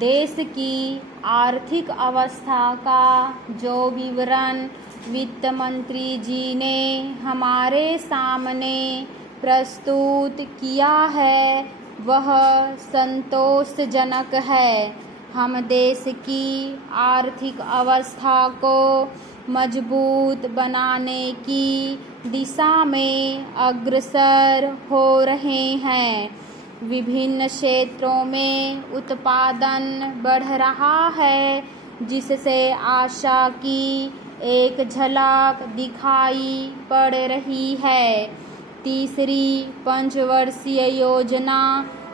देश की आर्थिक अवस्था का जो विवरण वित्त मंत्री जी ने हमारे सामने प्रस्तुत किया है वह संतोषजनक है। हम देश की आर्थिक अवस्था को मजबूत बनाने की दिशा में अग्रसर हो रहे हैं। विभिन्न क्षेत्रों में उत्पादन बढ़ रहा है, जिससे आशा की एक झलक दिखाई पड़ रही है। तीसरी पंचवर्षीय योजना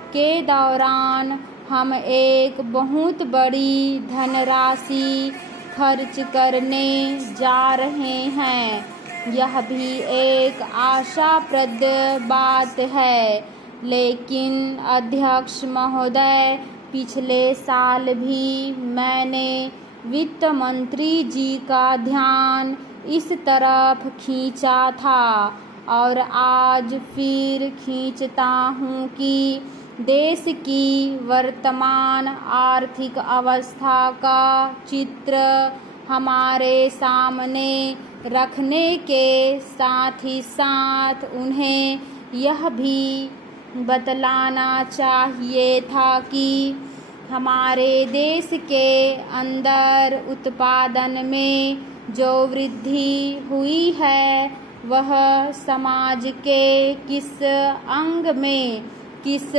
के दौरान हम एक बहुत बड़ी धनराशि खर्च करने जा रहे हैं। यह भी एक आशाप्रद बात है, लेकिन अध्यक्ष महोदय, पिछले साल भी मैंने वित्त मंत्री जी का ध्यान इस तरफ खींचा था और आज फिर खींचता हूँ कि देश की वर्तमान आर्थिक अवस्था का चित्र हमारे सामने रखने के साथ ही साथ उन्हें यह भी बतलाना चाहिए था कि हमारे देश के अंदर उत्पादन में जो वृद्धि हुई है वह समाज के किस अंग में, किस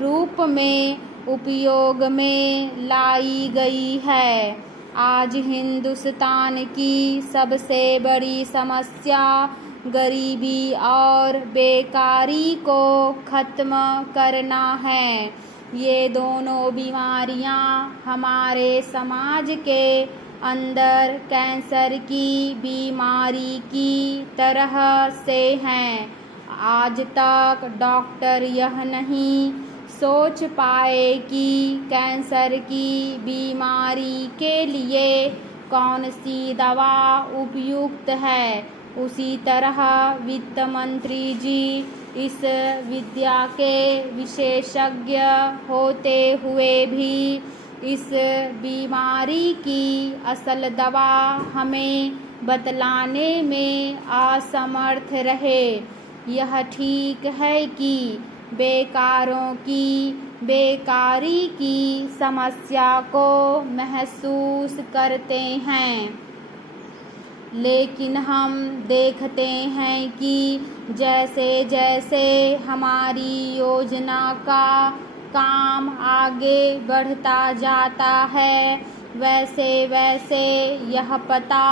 रूप में उपयोग में लाई गई है। आज हिंदुस्तान की सबसे बड़ी समस्या गरीबी और बेकारी को खत्म करना है। ये दोनों बीमारियां हमारे समाज के अंदर कैंसर की बीमारी की तरह से हैं। आज तक डॉक्टर यह नहीं सोच पाए कि कैंसर की बीमारी के लिए कौन सी दवा उपयुक्त है। उसी तरह वित्त मंत्री जी इस विद्या के विशेषज्ञ होते हुए भी इस बीमारी की असल दवा हमें बतलाने में असमर्थ रहे। यह ठीक है कि बेकारों की बेकारी की समस्या को महसूस करते हैं, लेकिन हम देखते हैं कि जैसे जैसे हमारी योजना का काम आगे बढ़ता जाता है वैसे वैसे यह पता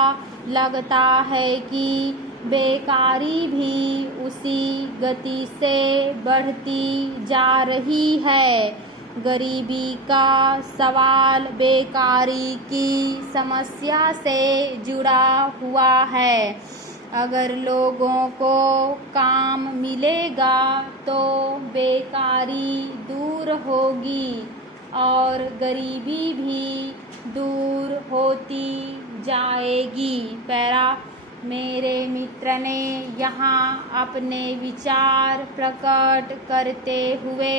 लगता है कि बेकारी भी उसी गति से बढ़ती जा रही है। गरीबी का सवाल बेकारी की समस्या से जुड़ा हुआ है। अगर लोगों को काम मिलेगा तो बेकारी दूर होगी और गरीबी भी दूर होती जाएगी। मेरे मित्र ने यहाँ अपने विचार प्रकट करते हुए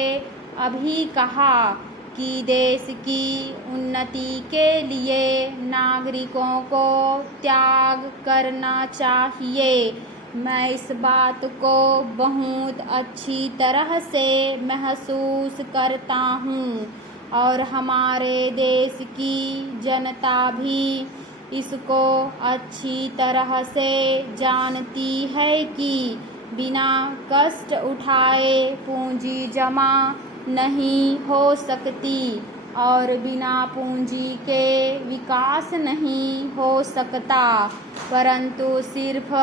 अभी कहा कि देश की उन्नति के लिए नागरिकों को त्याग करना चाहिए। मैं इस बात को बहुत अच्छी तरह से महसूस करता हूँ और हमारे देश की जनता भी इसको अच्छी तरह से जानती है कि बिना कष्ट उठाए पूंजी जमा नहीं हो सकती और बिना पूंजी के विकास नहीं हो सकता। परंतु सिर्फ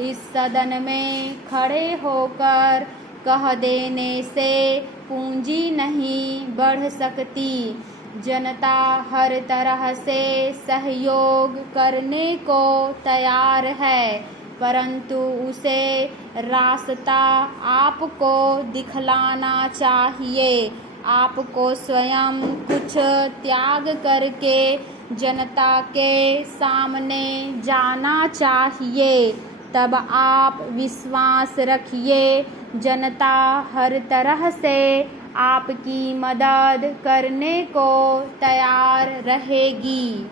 इस सदन में खड़े होकर कह देने से पूंजी नहीं बढ़ सकती। जनता हर तरह से सहयोग करने को तैयार है, परंतु उसे रास्ता आपको दिखलाना चाहिए। आपको स्वयं कुछ त्याग करके जनता के सामने जाना चाहिए। तब आप विश्वास रखिए, जनता हर तरह से आपकी मदद करने को तैयार रहेगी।